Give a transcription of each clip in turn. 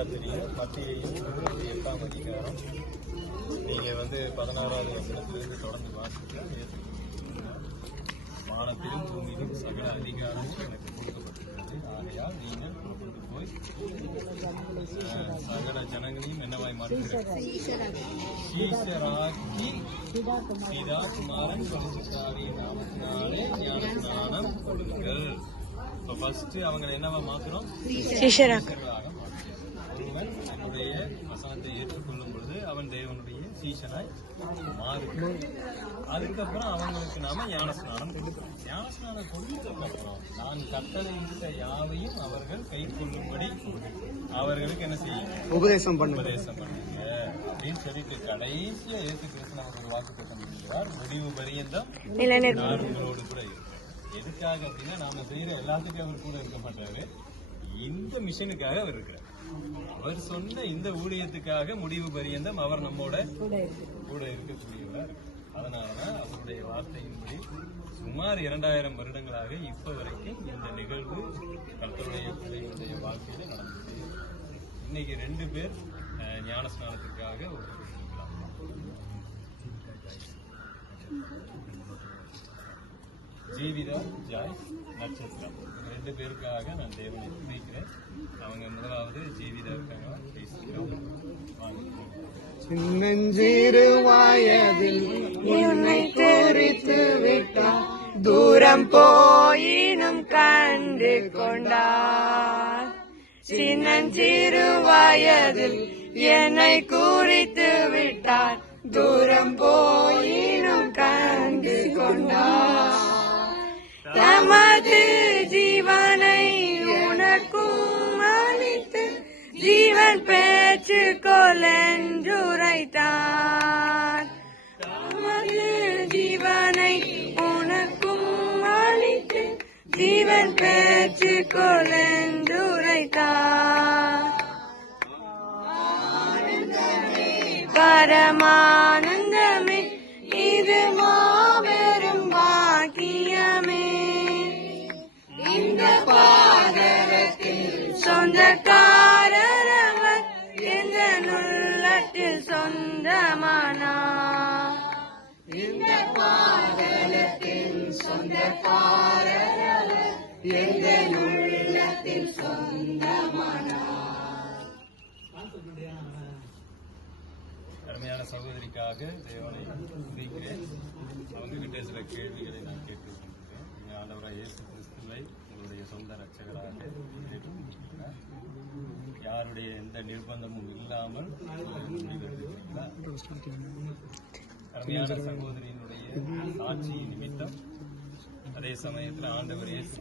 நல்லா தெரியும். மத்தியையும் 8ஆம் அதிகாரம் நீங்க 16வது வசனத்திலிருந்து தொடர்ந்து வாசிக்க வானத்திலும் பூமியிலும் சகல அதிகாரம் எனக்கு கொடுக்கப்பட்டிருக்கிறது. ஆகையால் நீங்கள் கொண்டு போய் சகல ஜனங்களையும் என்னவாய் மாற்றுகிறார்? சீஷராக்கி பிதா குமாரன் பரிசுத்தாவியின் நாமத்தினாலே ஞான ஸ்நானம் கொடுங்கள். இப்ப ஃபர்ஸ்ட் அவங்க என்னவா மாத்திரம்? சீஷராக ஒருவன் என்னுடைய வசனத்தை ஏற்றுக்கொள்ளும் பொழுது அவன் தேவனுடைய சீஷனாய் மாறுகிறான். அதுக்கப்புறம் அவங்களுக்கு நாம ஞானஸ்நானம் கொடுக்கிறோம். ஞானஸ்நானம் கொடுத்ததுக்கப்புறம் நான் கட்டளையிட்ட யாவையும் அவர்கள் கை கொள்ளும்படி அவர்களுக்கு என்ன செய்யுங்க? உபதேசம் பண்ணுங்க அப்படின்னு சொல்லிட்டு கடைசியா இயேசு கிறிஸ்து நமக்கு ஒரு வாக்கு கொடுத்திருக்கிறார், முடிவு பரியந்தம் நான் உங்களோடு கூட இருக்கிறேன். எதுக்காக அப்படின்னா நாம செய்யற எல்லாத்துக்கும் அவர் கூட இருக்க மாட்டாரு. இந்த மிஷனுக்காக அவர் இருக்கிறார். அவர் சொன்ன இந்த ஊழியத்துக்காக முடிவு பரியந்தம் அவர் நம்மோட கூட இருக்கக்கூடியவர். அதனாலதான் அவருடைய வார்த்தையின்படி சுமார் 2000 வருடங்களாக இப்ப வரைக்கும் இந்த நிகழ்வு கர்த்தருடைய பிள்ளைகளுடைய வாழ்க்கையில நடந்தது. இன்னைக்கு 2 பேர் ஞானஸ்நானத்திற்காக ஒப்புக்கொண்டிருக்கலாம். ஜீவிதா ஜாய் நட்சத்திரம் 2 பேருக்காக நான் தேவனை துணைக்கிறேன். அவங்க முதலாவது ஜீவிதா இருக்காங்க. சின்னஞ்சிறு வயதில் உன்னை தெரித்து விட்டார், தூரம் போயினும் கண்டு கொண்டார். சின்னஞ்சிறு வயதில் என்னை குறித்து விட்டார், தூரம் போயினும் கண்டு கொண்டார். தமது ஜீவனை உனக்கும் அளித்து ஜீவன் பெற்றுக்கொள் என்றுரைத்தார். தமது ஜீவனை உனக்கும் அளித்து ஜீவன் பெற்றுக்கொள் என்றுரைத்தார். பரமானந்தமே இது மாபெரும் பாக்கியமே. இந்த பாதரத்தில் சொந்தக்காரர் அவர் எந்த உள்ளத்தில் சொந்தமானார். இந்த பாதரத்தில் சொந்தக்காரர் அவர் எந்த உள்ளத்தில் சொந்தமானார். அருமையான சகோதரிக்காக தேவனை துதிக்கிறேன். அவங்க கிட்ட சில கேள்விகளை நான் கேட்டுக்கொண்டிருக்கேன். ஆண்டவராக இயேசு கிறிஸ்துவை உங்களுடைய சொந்த ரட்சகராக ஏற்றுக்கொண்டிருக்கிறார். யாருடைய எந்த நிர்பந்தமும் இல்லாமல் அருமையான சகோதரியினுடைய சாட்சி நிமித்தம் அதே சமயத்தில் ஆண்டவர் இயேசு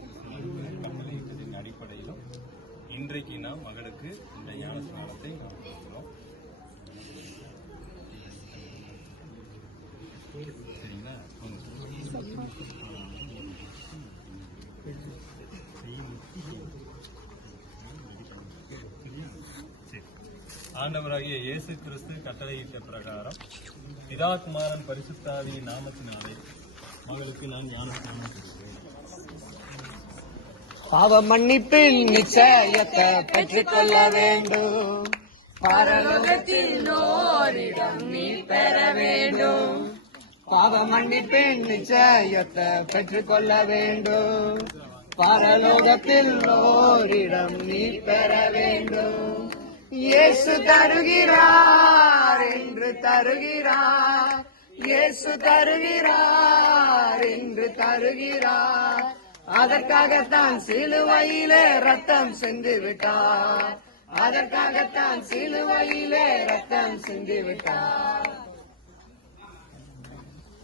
கட்டளையிட்டதின் அடிப்படையிலும் இன்றைக்கு நாம் மகளுக்கு இந்த ஞானஸ்நானத்தை நாம் கொடுக்கிறோம். சரிங்களா? ஆண்டவராகிய இயேசு கிறிஸ்து கட்டளையிட்ட பிரகாரம் பிதா குமாரன் பரிசுத்தாவியின் நாமத்தினாலே மகளுக்கு நான் ஞானஸ்நானம் கொடுக்கிறேன். பாவ மன்னிப்பின் நிச்சயத்தை பெற்றுக்கொள்ள வேண்டும். பரலோகத்தில் ஓரிடம் நீ பெற வேண்டும். பாவ மன்னிப்பின் நிச்சயத்தை பெற்றுக்கொள்ள வேண்டும். பரலோகத்தில் ஓரிடம் நீ பெற வேண்டும். இயேசு தருகிறார் என்று தருகிறார். இயேசு தருகிறார் என்று தருகிறார். அதற்காகத்தான் சிலுவையிலே ரத்தம் சிந்தி விட்டார். அதற்காகத்தான் சிலுவையிலே ரத்தம் சிந்தி விட்டார்.